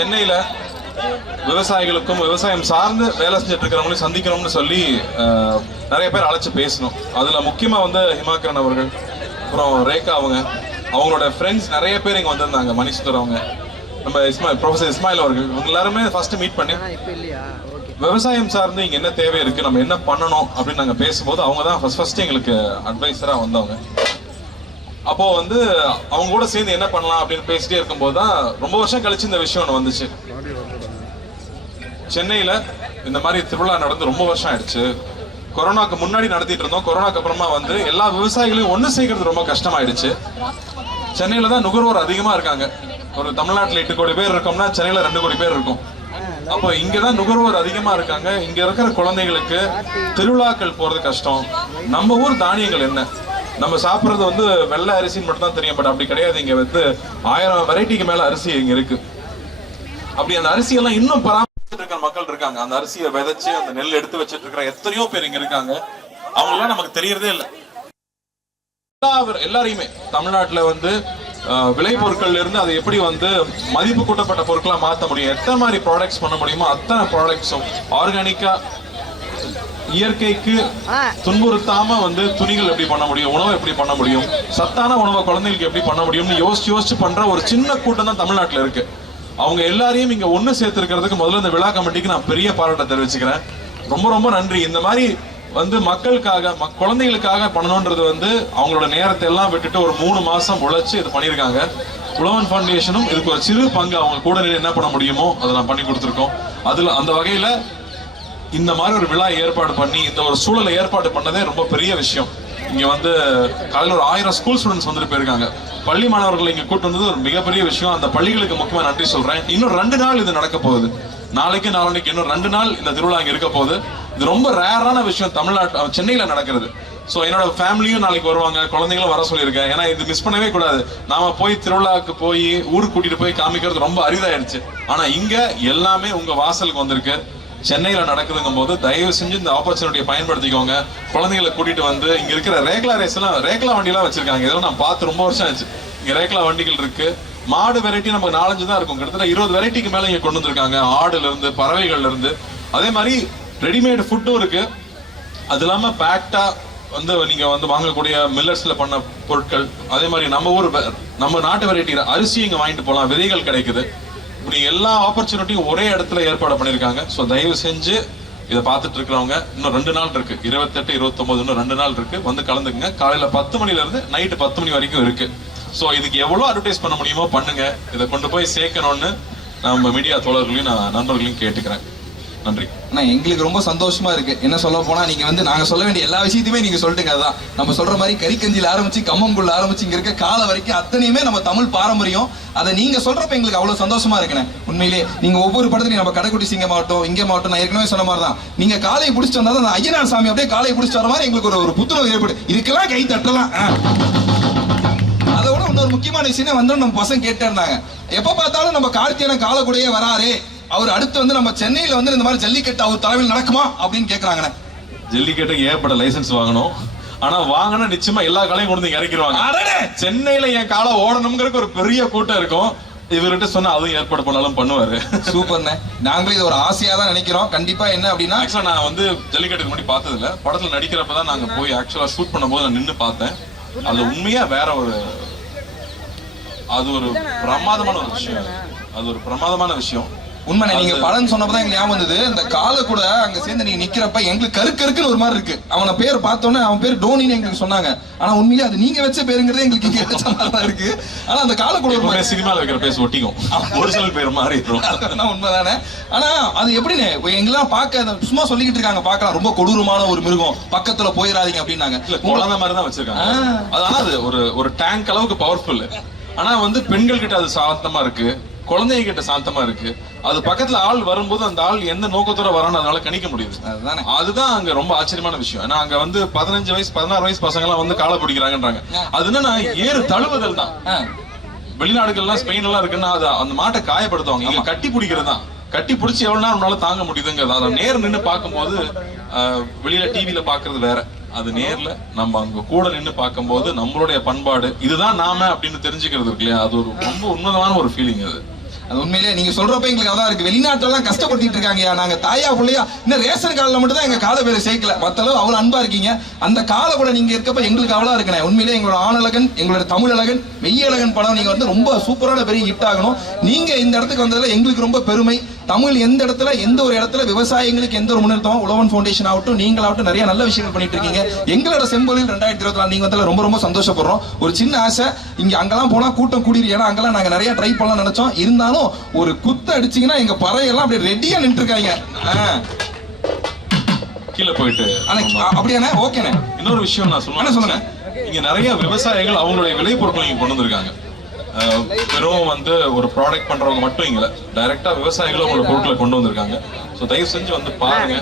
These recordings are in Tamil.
சென்னையில விவசாயிகளுக்கும் விவசாயம் சார்ந்து வேலை செஞ்சுட்டு இருக்கிறவங்களையும் சந்திக்கணும்னு சொல்லி நிறைய பேர் அழைச்சு பேசணும். அதுல முக்கியமா வந்து ஹிமாக்கரன் அவர்கள், அப்புறம் ரேகா அவங்களோட ஃப்ரெண்ட்ஸ் நிறைய பேர் இங்க வந்திருந்தாங்க. மணிசுந்தர் அவங்க, நம்ம ப்ரொஃபசர் இஸ்மாயில் அவர்கள், இவங்க எல்லாருமே ஃபர்ஸ்ட் மீட் பண்ணி விவசாயம் சார்ந்து இங்க என்ன தேவை இருக்கு, நம்ம என்ன பண்ணணும் அப்படின்னு நாங்க பேசும்போது அவங்க தான் ஃபர்ஸ்ட் எங்களுக்கு அட்வைசரா வந்தவங்க. அப்போ வந்து அவங்க கூட சேர்ந்து என்ன பண்ணலாம் அப்படின்னு பேசிட்டே இருக்கும்போது தான் ரொம்ப வருஷம் கழிச்சு இந்த விஷயம் ஒன்று வந்துச்சு. சென்னையில இந்த மாதிரி திருவிழா நடந்து ரொம்ப வருஷம் ஆயிடுச்சு. கொரோனாக்கு முன்னாடி நடத்திட்டு இருந்தோம். கொரோனாக்கு அப்புறமா வந்து எல்லா விவசாயிகளையும் ஒன்று சேர்க்கறது ரொம்ப கஷ்டமாயிடுச்சு. சென்னையில தான் நுகர்வோர் அதிகமா இருக்காங்க. ஒரு தமிழ்நாட்டில் 8 கோடி பேர் இருக்கோம்னா சென்னையில 2 கோடி பேர் இருக்கும். அப்போ இங்கதான் நுகர்வோர் அதிகமா இருக்காங்க. இங்க இருக்கிற குழந்தைகளுக்கு திருவிழாக்கள் போறது கஷ்டம். நம்ம ஊர் தானியங்கள் என்ன, நம்ம சாப்பிடுறது வந்து வெள்ளை அரிசின்னு மட்டும் தான் தெரியும். பட் அப்படி கிடையாது. இங்க வந்து 1000 வெரைட்டிக்கு மேல அரிசி இங்க இருக்கு. அப்படி அந்த அரிசியெல்லாம் இன்னும் பராமரிச்சுட்டு இருக்கிற மக்கள் இருக்காங்க. அந்த அரிசியை விதைச்சு அந்த நெல் எடுத்து வச்சிட்டு இருக்கிற எத்தனையோ பேர் இங்க இருக்காங்க. அவங்களாம் நமக்கு தெரியறதே இல்லை. எல்லாரையுமே தமிழ்நாட்டுல வந்து விளைபொருட்கள்ல இருந்து அதை எப்படி வந்து மதிப்பு கூட்டப்பட்ட பொருட்களா மாற்ற முடியும், எத்தனை மாதிரி ப்ராடக்ட்ஸ் பண்ண முடியுமோ அத்தனை ப்ராடக்ட்ஸும் ஆர்கானிக்கா, இயற்கைக்கு துன்புறுத்தாம வந்து துணிகள் எப்படி பண்ண முடியும், உணவை எப்படி பண்ண முடியும், சத்தான உணவை குழந்தைகளுக்கு எப்படி பண்ண முடியும்னு யோசிச்சு பண்ற ஒரு சின்ன கூட்டம் தான் தமிழ்நாட்டில் இருக்கு. அவங்க எல்லாரையும் இங்க ஒண்ணு சேர்த்திருக்கிறதுக்கு முதல்ல இந்த விழா கமிட்டிக்கு நான் பெரிய பாராட்ட தெரிவிச்சுக்கிறேன். ரொம்ப ரொம்ப நன்றி. இந்த மாதிரி வந்து மக்களுக்காக குழந்தைகளுக்காக பண்ணணும்ன்றது வந்து அவங்களோட நேரத்தை எல்லாம் விட்டுட்டு ஒரு 3 மாசம் உழைச்சு இது பண்ணியிருக்காங்க. உழவன் ஃபவுண்டேஷனும் இதுக்கு ஒரு சிறு பங்கு அவங்க கூட என்ன பண்ண முடியுமோ அதை நான் பண்ணி கொடுத்துருக்கோம். அதுல அந்த வகையில இந்த மாதிரி ஒரு விழா ஏற்பாடு பண்ணி இந்த ஒரு சூழலை ஏற்பாடு பண்ணதே ரொம்ப பெரிய விஷயம். இங்க வந்து காலையில் ஒரு 1000 ஸ்கூல் ஸ்டூடெண்ட்ஸ் வந்துட்டு போயிருக்காங்க. பள்ளி மாணவர்களை இங்க கூட்டு வந்தது ஒரு மிகப்பெரிய விஷயம். அந்த பள்ளிகளுக்கு முக்கியமா நன்றி சொல்றேன். இன்னும் 2 நாள் இது நடக்க போகுது. நாளைக்கு நாளைக்கு இன்னும் 2 நாள் இந்த திருவிழா இங்க இருக்க போகுது. இது ரொம்ப ரேரான விஷயம் தமிழ்நாட்டு சென்னையில நடக்கிறது. ஸோ என்னோட ஃபேமிலியும் நாளைக்கு வருவாங்க, குழந்தைங்களும் வர சொல்லியிருக்கேன். ஏன்னா இது மிஸ் பண்ணவே கூடாது. நாம போய் திருவிழாவுக்கு போய் ஊருக்கு கூட்டிட்டு போய் காமிக்கிறது ரொம்ப அரிதாயிடுச்சு. ஆனா இங்க எல்லாமே உங்க வாசலுக்கு வந்திருக்கு. சென்னையில நடக்குதுங்கும் போது தயவு செஞ்சு இந்த ஆப்பர்ச்சுனிட்டியை பயன்படுத்திக்கோங்க. குழந்தைகளை கூட்டிட்டு வந்து இங்க இருக்கிற ரேக்லா ரேஸ் எல்லாம், ரேக்லா வண்டி எல்லாம் வச்சிருக்காங்க. இதெல்லாம் நான் பார்த்து ரொம்ப வருஷம் ஆச்சு. இங்க ரேக்லா வண்டிகள் இருக்கு. மாடு வெரைட்டி நமக்கு 4-5 தான் இருக்கும். கிட்டத்தட்ட 20 வெரைட்டிக்கு மேல இங்க கொண்டு வந்திருக்காங்க. ஆடுல இருந்து, பறவைகள்ல இருந்து. அதே மாதிரி ரெடிமேட் ஃபுட்டும் இருக்கு. அது இல்லாம பேக்டா வந்து நீங்க வந்து வாங்கக்கூடிய மில்லட்ஸ்ல பண்ண பொருட்கள். அதே மாதிரி நம்ம நாட்டு வெரைட்டி அரிசி இங்க வாங்கிட்டு போகலாம். விதைகள் கிடைக்குது. இப்படி எல்லா ஆப்பர்ச்சுனிட்டியும் ஒரே இடத்துல ஏற்பாடு பண்ணிருக்காங்க. ஸோ தயவு செஞ்சு இதை பார்த்துட்டு இருக்கிறவங்க இன்னும் 2 நாள் இருக்கு. 28, 29 இன்னும் 2 நாள் இருக்கு. வந்து கலந்துக்குங்க. காலையில 10 மணில இருந்து நைட்டு 10 மணி வரைக்கும் இருக்கு. ஸோ இதுக்கு எவ்வளவு அட்வர்டைஸ் பண்ண முடியுமோ பண்ணுங்க. இதை கொண்டு போய் சேர்க்கணும்னு நம்ம மீடியா தோழர்களையும் நான் நண்பர்களையும் கேட்டுக்கிறேன். நன்றி. ஆனா எங்களுக்கு ரொம்ப சந்தோஷமா இருக்கு. என்ன சொல்ல போனா நீங்க வந்து நாங்க சொல்ல வேண்டிய எல்லா விஷயத்தையுமே நீங்க சொல்லிட்டுங்க. அதான் நம்ம சொல்ற மாதிரி கறிக்கஞ்சியில் ஆரம்பிச்சு கம்மங்குள்ள ஆரம்பிச்சு இங்க இருக்க கால வரைக்கும் அத்தனையுமே நம்ம தமிழ் பாரம்பரியம். அதை நீங்க சொல்றப்ப எங்களுக்கு அவ்வளவு சந்தோஷமா இருக்குண்ணே. உண்மையிலே நீங்க ஒவ்வொரு படத்துலையும் நம்ம கடைக்குட்டி சிங்கம் ஆகட்டும், இங்கே மாவட்டம், நான் ஏற்கனவே சொன்ன மாதிரி தான் நீங்க காலையை பிடிச்சிட்டு வந்தா அந்த ஐயனார் சாமி அப்படியே காலையை பிடிச்சிட்டு வர மாதிரி எங்களுக்கு ஒரு புத்துணர்வு ஏற்படும். இதுக்கெல்லாம் கை தட்டலாம். அதோட இன்னொரு முக்கியமான விஷயம் வந்து நம்ம பசங்க கேட்டே இருந்தாங்க, எப்ப பார்த்தாலும் நம்ம கார்த்தியான காலக்கூடையே வராரு, அவர் அடுத்து வந்து நம்ம சென்னையில வந்து இந்த மாதிரி ஜல்லிக்கட்டு அவர் தலைமையில் நடக்குமா அப்படின்னு கேக்குறாங்க. ஜல்லிக்கட்டுக்கு ஏற்பட்ட லைசன்ஸ் வாங்கணும். ஆனா வாங்கினா நிச்சயமா எல்லா காலையும் கொண்டு வந்து இறக்கிடுவாங்க. சென்னையில என் காலை ஓடணுங்கிற ஒரு பெரிய கூட்டம் இருக்கும். இவர்கிட்ட சொன்னா அதுவும் ஏற்பாடு பண்ணாலும் பண்ணுவாரு. சூப்பர்ண்ணே. நாங்களும் இது ஒரு ஆசையா தான் நினைக்கிறோம். கண்டிப்பா என்ன அப்படின்னா, ஆக்சுவலா நான் வந்து ஜல்லிக்கட்டுக்கு முன்னாடி பார்த்தது இல்ல. படத்துல நடிக்கிறப்பதான் நாங்க போய் ஆக்சுவலா ஷூட் பண்ணும் போது நான் நின்று பார்த்தேன். அது உண்மையா வேற அது ஒரு பிரமாதமான ஒரு விஷயம். அது ஒரு பிரமாதமான விஷயம். உண்மை. நீங்க பலன் சொன்னப்பதான் எங்களுக்கு ஞாபகம் வந்தது. இந்த காலை கூட அங்க சேர்ந்து நீங்க நிக்கிறப்ப எங்களுக்கு கருக்குன்னு ஒரு மாதிரி இருக்கு. அவன பேர் பார்த்தோன்னே அவன் பேர் டோனின்னு எங்களுக்கு சொன்னாங்க. ஆனா உண்மையிலே அது நீங்க வச்ச பேருங்கிறதே எங்களுக்கு இங்க கிடைச்ச மாதிரி தான் இருக்கு. ஆனா அந்த காலை கூட ஒரு சினிமால வைக்கிற பேர் ஒட்டிக்கும். ஒரிஜினல் பேர் மாதிரி இருக்கும். உண்மைதானே. ஆனா அது எப்படின்னு எங்கெல்லாம் பார்க்க சும்மா சொல்லிக்கிட்டு இருக்காங்க, பார்க்கலாம் ரொம்ப கொடூரமான ஒரு மிருகம், பக்கத்துல போயிடாதீங்க அப்படின்னாங்க. குழந்தை மாதிரி தான் வச்சிருக்காங்க. அதான் அது ஒரு டேங்க் அளவுக்கு பவர்ஃபுல். ஆனா வந்து பெண்கள் கிட்ட அது சாந்தமா இருக்கு, குழந்தைங்க கிட்ட சாந்தமா இருக்கு. அது பக்கத்துல ஆள் வரும்போது அந்த ஆள் எந்த நோக்கத்தோட வரான்னு அதனால கணிக்க முடியுது. அதுதான் அங்க ரொம்ப ஆச்சரியமான விஷயம். ஏன்னா அங்க வந்து 15 வயசு 16 வயசு பசங்க எல்லாம் வந்து காலை பிடிக்கிறாங்கன்றாங்க. அது என்னன்னா ஏறு தழுவுதல் தான். வெளிநாடுகள்லாம் ஸ்பெயின் எல்லாம் இருக்குன்னா அது அந்த மாட்டை காயப்படுத்துவாங்க. இங்க கட்டி பிடிக்கிறது தான். கட்டி பிடிச்சி எவ்வளவு நேரம் உன்னால தாங்க முடியுதுங்கிறது. அதை நேர் நின்று பார்க்கும்போது வெளியில டிவில பாக்குறது வேற. அது நேர்ல நம்ம அங்க கூட நின்று பார்க்கும்போது நம்மளுடைய பண்பாடு இதுதான் நாம அப்படின்னு தெரிஞ்சுக்கிறது இருக்கு இல்லையா, அது ஒரு ரொம்ப உன்னதமான ஒரு ஃபீலிங் அது. அது உண்மையிலேயே நீங்க சொல்றப்ப எங்களுக்கு அதான் இருக்கு. வெளிநாட்டெல்லாம் கஷ்டப்பட்டுட்டு இருக்காங்கயா, நாங்க தாயா பிள்ளையா இன்னும் ரேஷன் கார்டுல மட்டும் தான் எங்க கால பேரை சேர்க்கல, மத்த அளவு அவ்வளவு அன்பா இருக்கீங்க. அந்த கால கூட நீங்க இருக்கப்ப எங்களுக்கு அவ்வளவு இருக்கணும். உண்மையிலேயே எங்களோட ஆணழகன், எங்களோட தமிழழகன், மெய்யழகன் படம் நீங்க வந்து ரொம்ப சூப்பரான பெரிய ஹிட் ஆகணும். நீங்க இந்த இடத்துக்கு வந்ததுல எங்களுக்கு ரொம்ப பெருமை. தமிழ் எந்த இடத்துல எந்த ஒரு இடத்துல விவசாயிகளுக்கு எந்த ஒரு முன்னேற்றமோ உழவன் ஃபவுண்டேஷன் ஆகட்டும், நீங்களாகட்டும் நிறைய நல்ல விஷயங்கள் பண்ணிட்டு இருக்கீங்க. எங்களோட செம்பொழில் 2024 நீங்க வந்ததுல ரொம்ப ரொம்ப சந்தோஷப்படுறோம். ஒரு சின்ன ஆசை, இங்க அங்கெல்லாம் போனா கூட்டம் கூடிரு, ஏன்னா அங்கெல்லாம் நாங்க நிறைய ட்ரை பண்ணலாம் நினைச்சோம். இருந்தாலும் ஒரு குத்து அடிச்சீங்கன்னா எங்க பறையெல்லாம் அப்படியே ரெடியா நின்று இருக்காங்க. கீழே போயிட்டு அப்படியானே? ஓகேண்ணே. இன்னொரு விஷயம் நான் சொல்லுங்க. இங்க நிறைய விவசாயிகள் அவங்களுடைய விளைபொருட்களை இங்க கொண்டு வந்திருக்காங்க. வெறும் வந்து ஒரு ப்ராடக்ட் பண்றவங்க மட்டும் இங்க டைரக்டா விவசாயிகளும் அவங்களோட பொருட்களை கொண்டு வந்திருக்காங்க. சோ தயவு செஞ்சு வந்து பாருங்க,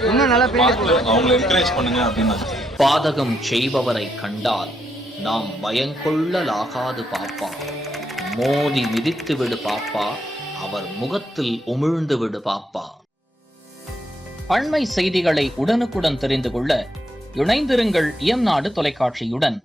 பார்த்து அவங்களை என்கரேஜ் பண்ணுங்க அப்படின்னு. பாதகம் செய்பவரை கண்டால் நாம் பயங்கொள்ளலாகாது பாப்பா, மோதி மிதித்து விடு பாப்பா, அவர் முகத்தில் உமிழ்ந்து விடு பாப்பா. அண்மை செய்திகளை உடனுக்குடன் தெரிந்து கொள்ள இணைந்திருங்கள் இயம்நாடு தொலைக்காட்சியுடன்.